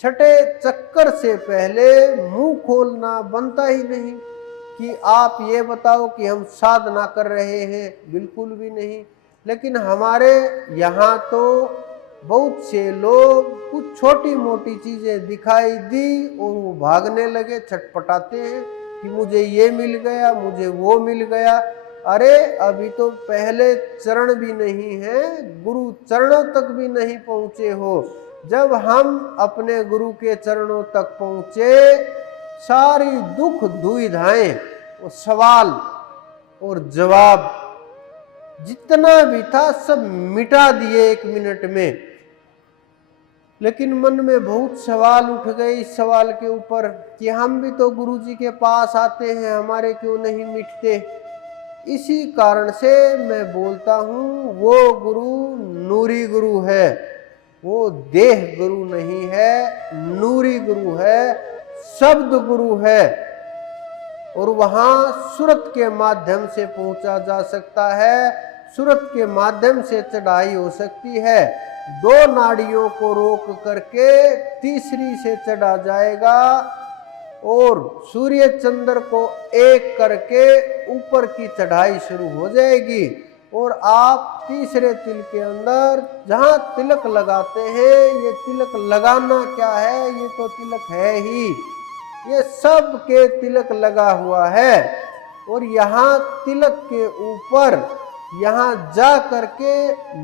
छठे चक्कर से पहले मुंह खोलना बनता ही नहीं कि आप ये बताओ कि हम साधना कर रहे हैं, बिल्कुल भी नहीं। लेकिन हमारे यहाँ तो बहुत से लोग कुछ छोटी मोटी चीजें दिखाई दी और वो भागने लगे, छटपटाते हैं कि मुझे ये मिल गया, मुझे वो मिल गया। अरे अभी तो पहले चरण भी नहीं है, गुरु चरणों तक भी नहीं पहुंचे हो। जब हम अपने गुरु के चरणों तक पहुंचे, सारी दुख दुविधाएं, सवाल और जवाब जितना भी था सब मिटा दिए 1 मिनट में। लेकिन मन में बहुत सवाल उठ गए इस सवाल के ऊपर कि हम भी तो गुरु जी के पास आते हैं, हमारे क्यों नहीं मिटते। इसी कारण से मैं बोलता हूँ, वो गुरु नूरी गुरु है, वो देह गुरु नहीं है, नूरी गुरु है, शब्द गुरु है। और वहां सूरत के माध्यम से पहुंचा जा सकता है, सूरत के माध्यम से चढ़ाई हो सकती है। 2 नाड़ियों को रोक करके तीसरी से चढ़ा जाएगा और सूर्य चंद्र को एक करके ऊपर की चढ़ाई शुरू हो जाएगी। और आप तीसरे तिल के अंदर जहां तिलक लगाते हैं, ये तिलक लगाना क्या है, ये तो तिलक है ही, ये सब के तिलक लगा हुआ है। और यहाँ तिलक के ऊपर यहाँ जा करके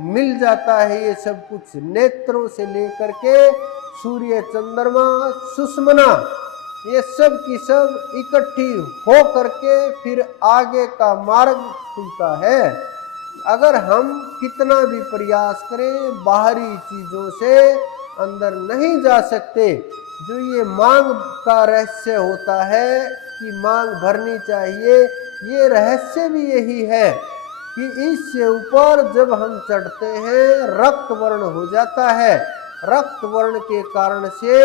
मिल जाता है ये सब कुछ, नेत्रों से लेकर के सूर्य चंद्रमा सुषमना, ये सब की सब इकट्ठी हो करके फिर आगे का मार्ग खुलता है। अगर हम कितना भी प्रयास करें, बाहरी चीजों से अंदर नहीं जा सकते। जो ये मांग का रहस्य होता है कि मांग भरनी चाहिए, ये रहस्य भी यही है कि इससे ऊपर जब हम चढ़ते हैं रक्त वर्ण हो जाता है। रक्त वर्ण के कारण से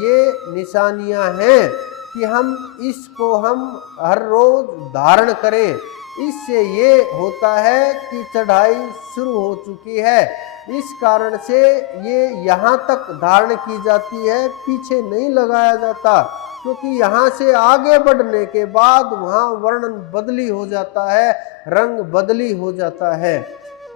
ये निशानियां हैं कि हम इसको हम हर रोज धारण करें। इससे ये होता है कि चढ़ाई शुरू हो चुकी है, इस कारण से ये यहाँ तक धारण की जाती है, पीछे नहीं लगाया जाता। क्योंकि यहाँ से आगे बढ़ने के बाद वहाँ वर्णन बदली हो जाता है, रंग बदली हो जाता है।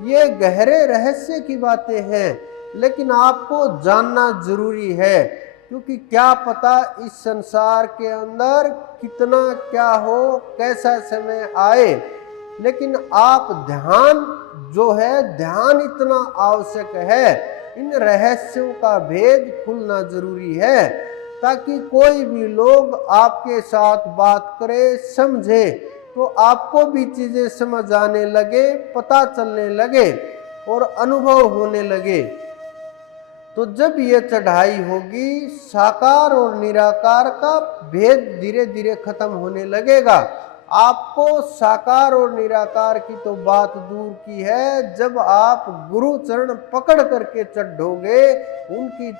ये गहरे रहस्य की बातें हैं, लेकिन आपको जानना जरूरी है। क्योंकि क्या पता इस संसार के अंदर कितना क्या हो, कैसा समय आए। लेकिन आप ध्यान जो है, ध्यान इतना आवश्यक है, इन रहस्यों का भेद खुलना जरूरी है, ताकि कोई भी लोग आपके साथ बात करे, समझे, तो आपको भी चीजें समझ आने लगे, पता चलने लगे और अनुभव होने लगे। तो जब ये चढ़ाई होगी, साकार और निराकार का भेद धीरे धीरे खत्म होने लगेगा। आपको साकार और निराकार की तो बात दूर की है, जब आप गुरु चरण पकड़ करके चढ़ोगे, उनकी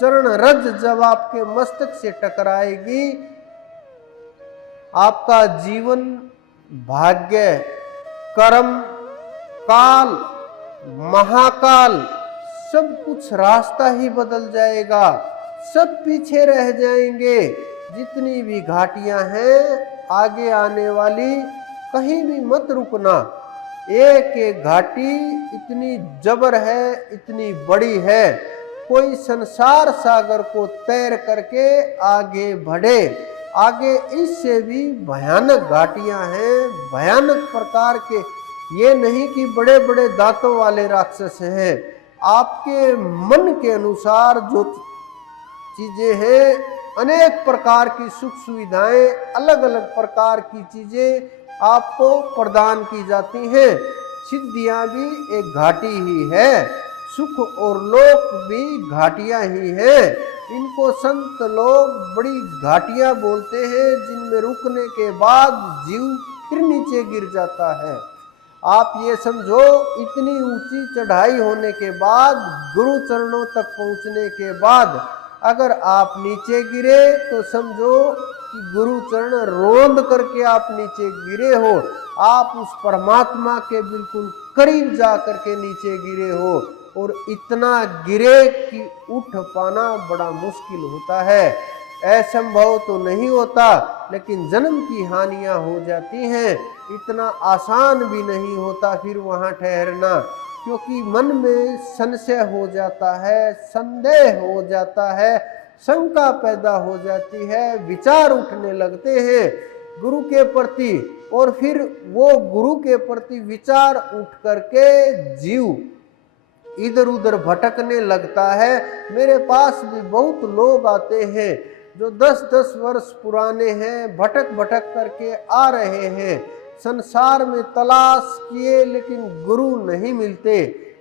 चरण रज जब आपके मस्तक से टकराएगी, आपका जीवन, भाग्य, कर्म, काल, महाकाल, सब कुछ रास्ता ही बदल जाएगा। सब पीछे रह जाएंगे। जितनी भी घाटियां हैं आगे आने वाली, कहीं भी मत रुकना। एक एक घाटी इतनी जबर है, इतनी बड़ी है, कोई संसार सागर को तैर करके आगे बढ़े। आगे इससे भी भयानक घाटियां हैं, भयानक प्रकार के। ये नहीं कि बड़े बड़े दांतों वाले राक्षस हैं। आपके मन के अनुसार जो चीजें हैं, अनेक प्रकार की सुख सुविधाएं, अलग अलग प्रकार की चीजें आपको प्रदान की जाती हैं। सिद्धियां भी एक घाटी ही है, सुख और लोक भी घाटियां ही हैं। इनको संत लोग बड़ी घाटियां बोलते हैं, जिनमें रुकने के बाद जीव फिर नीचे गिर जाता है। आप ये समझो, इतनी ऊंची चढ़ाई होने के बाद, गुरु चरणों तक पहुंचने के बाद अगर आप नीचे गिरे तो समझो कि गुरु चरण रोंद करके आप नीचे गिरे हो। आप उस परमात्मा के बिल्कुल करीब जा करके नीचे गिरे हो, और इतना गिरे कि उठ पाना बड़ा मुश्किल होता है। असंभव तो नहीं होता, लेकिन जन्म की हानियां हो जाती हैं। इतना आसान भी नहीं होता फिर वहां ठहरना, क्योंकि मन में संशय हो जाता है, संदेह हो जाता है, शंका पैदा हो जाती है, विचार उठने लगते हैं गुरु के प्रति, और फिर वो गुरु के प्रति विचार उठ करके जीव इधर उधर भटकने लगता है। मेरे पास भी बहुत लोग आते हैं जो 10-10 वर्ष पुराने हैं, भटक भटक करके आ रहे हैं, संसार में तलाश किए लेकिन गुरु नहीं मिलते।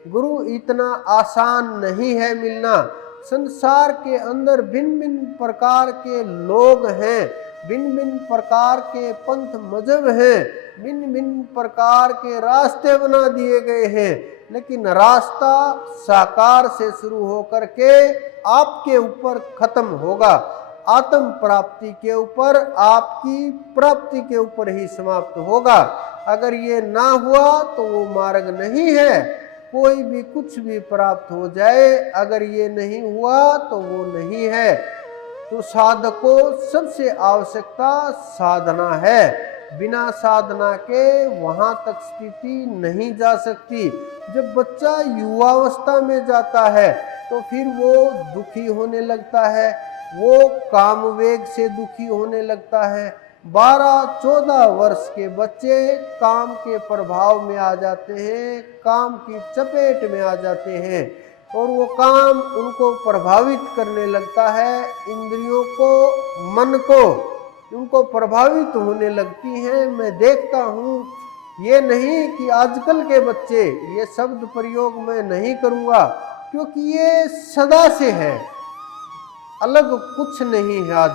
गुरु इतना आसान नहीं है मिलना। संसार के अंदर भिन्न भिन्न प्रकार के लोग हैं, भिन्न भिन्न प्रकार के पंथ मजहब हैं, भिन्न भिन्न प्रकार के रास्ते बना दिए गए हैं, लेकिन रास्ता साकार से शुरू होकर के आपके ऊपर खत्म होगा। आत्म प्राप्ति के ऊपर, आपकी प्राप्ति के ऊपर ही समाप्त होगा। अगर ये ना हुआ तो वो मार्ग नहीं है। कोई भी कुछ भी प्राप्त हो जाए, अगर ये नहीं हुआ तो वो नहीं है। तो साधक को सबसे आवश्यकता साधना है। बिना साधना के वहां तक स्थिति नहीं जा सकती। जब बच्चा युवावस्था में जाता है तो फिर वो दुखी होने लगता है, वो काम वेग से दुखी होने लगता है। 12-14 वर्ष के बच्चे काम के प्रभाव में आ जाते हैं, काम की चपेट में आ जाते हैं, और वो काम उनको प्रभावित करने लगता है। इंद्रियों को, मन को उनको प्रभावित होने लगती हैं। मैं देखता हूँ, ये नहीं कि आजकल के बच्चे, ये शब्द प्रयोग मैं नहीं करूँगा क्योंकि ये सदा से है, अलग कुछ नहीं है। आज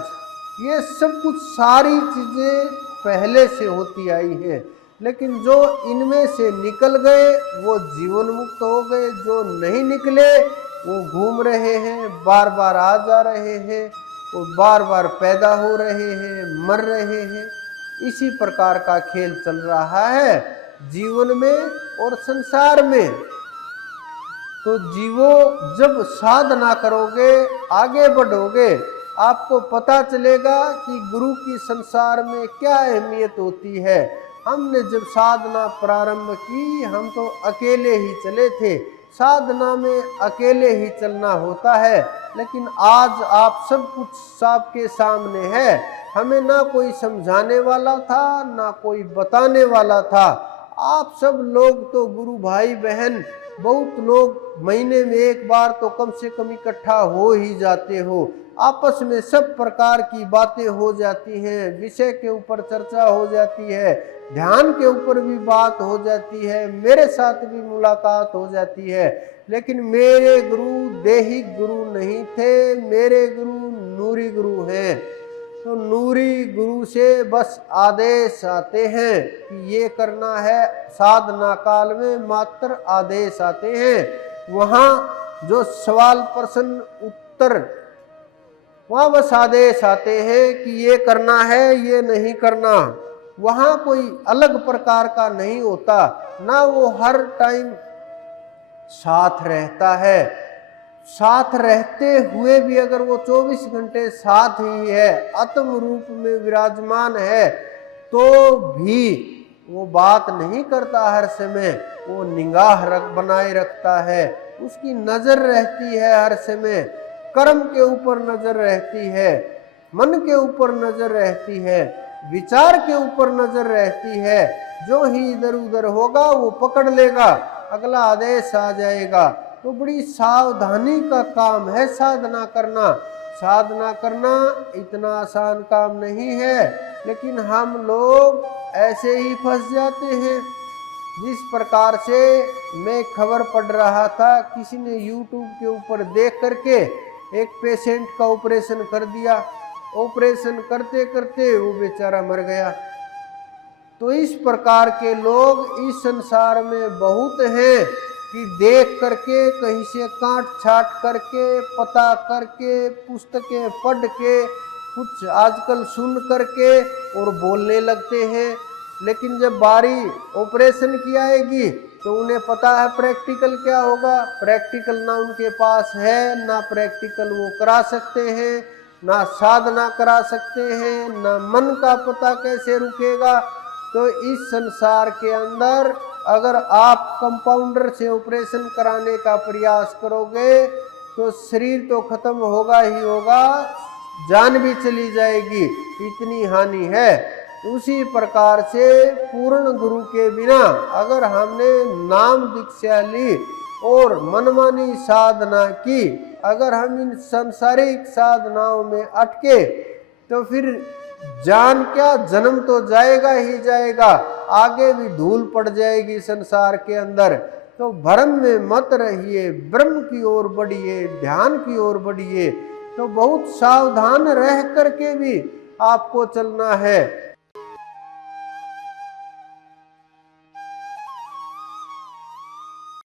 ये सब कुछ सारी चीज़ें पहले से होती आई है, लेकिन जो इनमें से निकल गए वो जीवन मुक्त हो गए, जो नहीं निकले वो घूम रहे हैं, बार बार आ जा रहे हैं, वो बार बार पैदा हो रहे हैं, मर रहे हैं। इसी प्रकार का खेल चल रहा है जीवन में और संसार में। तो जीवो, जब साधना करोगे, आगे बढ़ोगे, आपको पता चलेगा कि गुरु की संसार में क्या अहमियत होती है। हमने जब साधना प्रारंभ की, हम तो अकेले ही चले थे। साधना में अकेले ही चलना होता है, लेकिन आज आप सब कुछ सबके सामने है। हमें ना कोई समझाने वाला था, ना कोई बताने वाला था। आप सब लोग तो गुरु भाई बहन, बहुत लोग महीने में एक बार तो कम से कम इकट्ठा हो ही जाते हो। आपस में सब प्रकार की बातें हो जाती हैं, विषय के ऊपर चर्चा हो जाती है, ध्यान के ऊपर भी बात हो जाती है, मेरे साथ भी मुलाकात हो जाती है। लेकिन मेरे गुरु देही गुरु नहीं थे, मेरे गुरु नूरी गुरु हैं। तो नूरी गुरु से बस आदेश आते हैं कि ये करना है। साधना काल में मात्र आदेश आते हैं। वहाँ जो सवाल प्रश्न उत्तर, वहाँ बस आदेश आते हैं कि ये करना है, ये नहीं करना। वहाँ कोई अलग प्रकार का नहीं होता, ना वो हर टाइम साथ रहता है। साथ रहते हुए भी अगर वो 24 घंटे साथ ही है, आत्म रूप में विराजमान है, तो भी वो बात नहीं करता हर समय। वो निगाह बनाए रखता है, उसकी नजर रहती है हर समय। कर्म के ऊपर नजर रहती है, मन के ऊपर नजर रहती है, विचार के ऊपर नजर रहती है। जो ही इधर उधर होगा वो पकड़ लेगा, अगला आदेश आ जाएगा। तो बड़ी सावधानी का काम है साधना करना। साधना करना इतना आसान काम नहीं है, लेकिन हम लोग ऐसे ही फंस जाते हैं। जिस प्रकार से मैं खबर पढ़ रहा था, किसी ने YouTube के ऊपर देख करके एक पेशेंट का ऑपरेशन कर दिया। ऑपरेशन करते करते वो बेचारा मर गया। तो इस प्रकार के लोग इस संसार में बहुत हैं कि देख करके, कहीं से काट छाट करके, पता करके, पुस्तकें पढ़ के, कुछ आजकल सुन करके और बोलने लगते हैं। लेकिन जब बारी ऑपरेशन की आएगी तो उन्हें पता है प्रैक्टिकल क्या होगा। प्रैक्टिकल ना उनके पास है, ना प्रैक्टिकल वो करा सकते हैं, ना साधना करा सकते हैं, ना मन का पता कैसे रुकेगा। तो इस संसार के अंदर अगर आप कंपाउंडर से ऑपरेशन कराने का प्रयास करोगे तो शरीर तो खत्म होगा ही होगा, जान भी चली जाएगी, इतनी हानि है। उसी प्रकार से पूर्ण गुरु के बिना अगर हमने नाम दीक्षा ली और मनमानी साधना की, अगर हम इन सांसारिक साधनाओं में अटके तो फिर जान क्या, जन्म तो जाएगा ही जाएगा, आगे भी धूल पड़ जाएगी संसार के अंदर। तो भ्रम में मत रहिए, ब्रह्म की ओर बढ़िए, ध्यान की ओर बढ़िए। तो बहुत सावधान रह करके भी आपको चलना है।